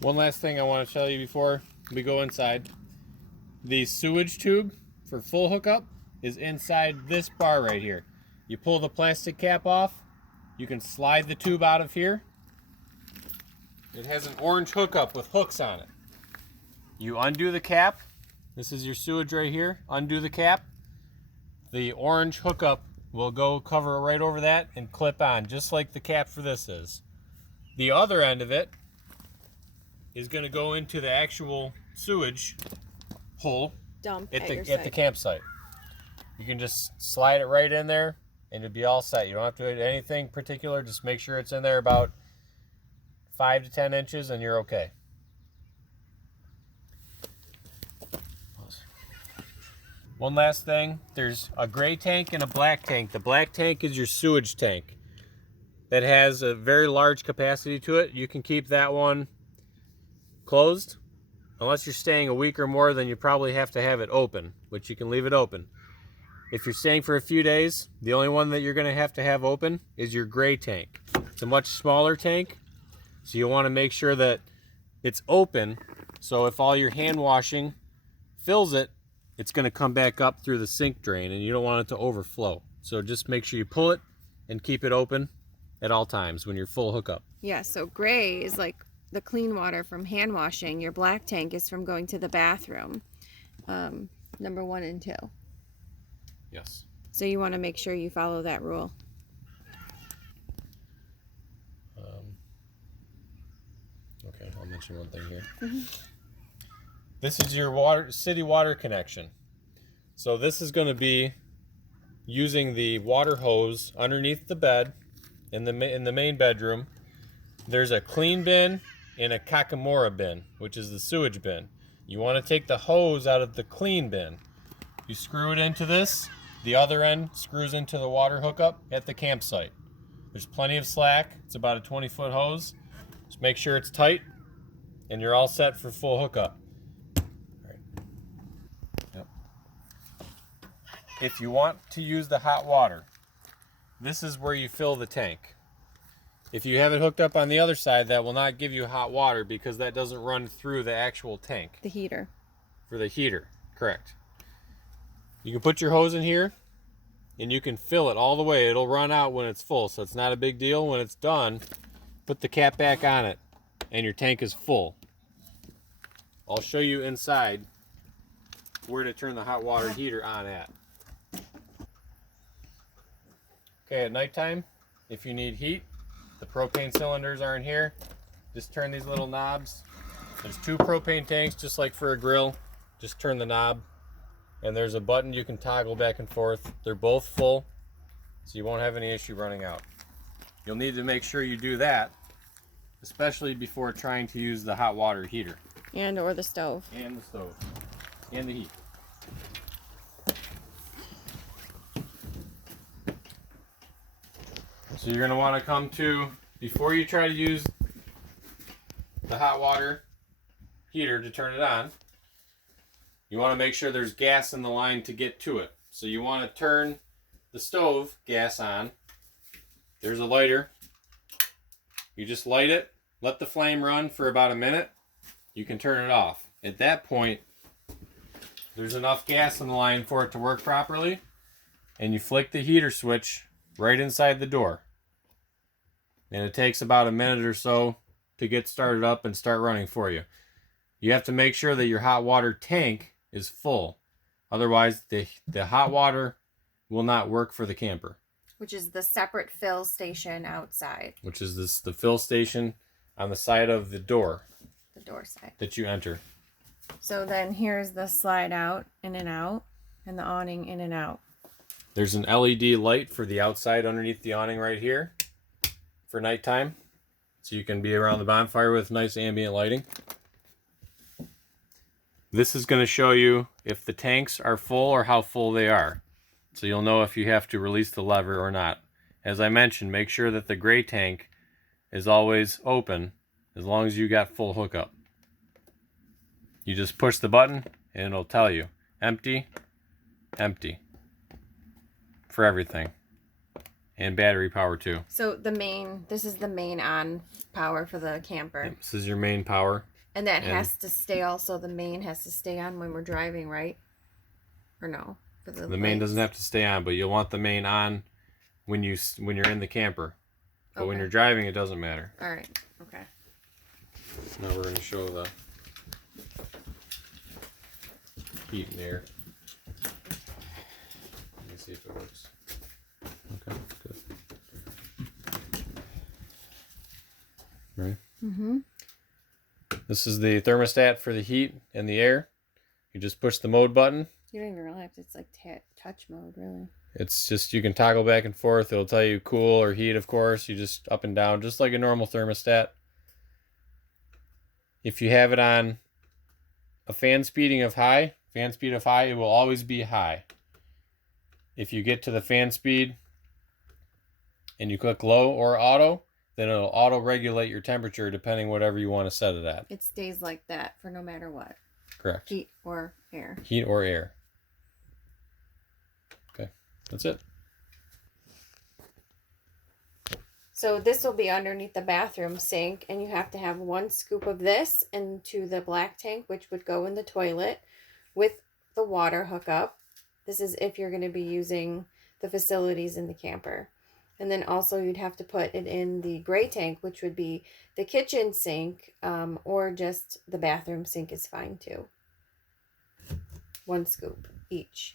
One last thing I want to tell you before we go inside. The sewage tube for full hookup is inside this bar right here. You pull the plastic cap off, you can slide the tube out of here. It has an orange hookup with hooks on it. You undo the cap. This is your sewage right here. Undo the cap. The orange hookup will go cover right over that and clip on, just like the cap for this is. The other end of it is going to go into the actual sewage hole Dump at the campsite. You can just slide it right in there and it'll be all set. You don't have to do anything particular. Just make sure it's in there about 5 to 10 inches and you're okay. One last thing, there's a gray tank and a black tank. The black tank is your sewage tank. That has a very large capacity to it. You can keep that one closed. Unless you're staying a week or more, then you probably have to have it open, which you can leave it open. If you're staying for a few days, the only one that you're going to have open is your gray tank. It's a much smaller tank, so you want to make sure that it's open. So if all your hand washing fills it, it's going to come back up through the sink drain, and you don't want it to overflow. So just make sure you pull it and keep it open at all times when you're full hookup. Yeah, so gray is like the clean water from hand washing. Your black tank is from going to the bathroom, number 1 and 2. Yes. So you want to make sure you follow that rule. Okay, I'll mention one thing here. This is your city water connection. So this is going to be using the water hose underneath the bed in the main bedroom. There's a clean bin and a kakamora bin, which is the sewage bin. You want to take the hose out of the clean bin. You screw it into this. The other end screws into the water hookup at the campsite. There's plenty of slack. It's about a 20-foot hose. Just make sure it's tight and you're all set for full hookup. If you want to use the hot water, this is where you fill the tank. If you have it hooked up on the other side, that will not give you hot water because that doesn't run through the actual tank. The heater. For the heater, correct. You can put your hose in here and you can fill it all the way. It'll run out when it's full, so it's not a big deal. When it's done, put the cap back on it and your tank is full. I'll show you inside where to turn the hot water heater on at. Okay, at nighttime, if you need heat, the propane cylinders are in here. Just turn these little knobs. There's 2 propane tanks, just like for a grill. Just turn the knob, and there's a button you can toggle back and forth. They're both full, so you won't have any issue running out. You'll need to make sure you do that, especially before trying to use the hot water heater. And or the stove. And the stove. And the heat. So you're going to want to come to, before you try to use the hot water heater to turn it on, you want to make sure there's gas in the line to get to it. So you want to turn the stove gas on. There's a lighter. You just light it, let the flame run for about a minute. You can turn it off. At that point, there's enough gas in the line for it to work properly, and you flick the heater switch right inside the door. And it takes about a minute or so to get started up and start running for you. You have to make sure that your hot water tank is full. Otherwise, the hot water will not work for the camper. Which is the separate fill station outside. Which is the fill station on the side of the door. The door side. That you enter. So then here's the slide out, in and out, and the awning in and out. There's an LED light for the outside underneath the awning right here for nighttime. So you can be around the bonfire with nice ambient lighting. This is going to show you if the tanks are full or how full they are. So you'll know if you have to release the lever or not. As I mentioned, make sure that the gray tank is always open as long as you got full hookup. You just push the button and it'll tell you empty, empty for everything. And battery power too. So this is the main on power for the camper. This is your main power. And that has to stay also, the main has to stay on when we're driving, right? Or no? For The main doesn't have to stay on, but you'll want the main on when you're in the camper. But when you're driving, it doesn't matter. All right. Okay. Now we're going to show the heat and air. Let me see if it works. Okay, good. Right? Mm-hmm. This is the thermostat for the heat and the air. You just push the mode button. You don't even realize it's like touch mode, really. It's just, you can toggle back and forth. It'll tell you cool or heat, of course. You just up and down, just like a normal thermostat. If you have it on a fan speed of high, it will always be high. If you get to the fan speed and you click low or auto, then it'll auto regulate your temperature depending whatever you want to set it at. It stays like that for no matter what. Correct. Heat or air. Heat or air. Okay, that's it. So this will be underneath the bathroom sink, and you have to have 1 scoop of this into the black tank, which would go in the toilet with the water hookup. This is if you're going to be using the facilities in the camper. And then also you'd have to put it in the gray tank, which would be the kitchen sink, or just the bathroom sink is fine too. 1 scoop each.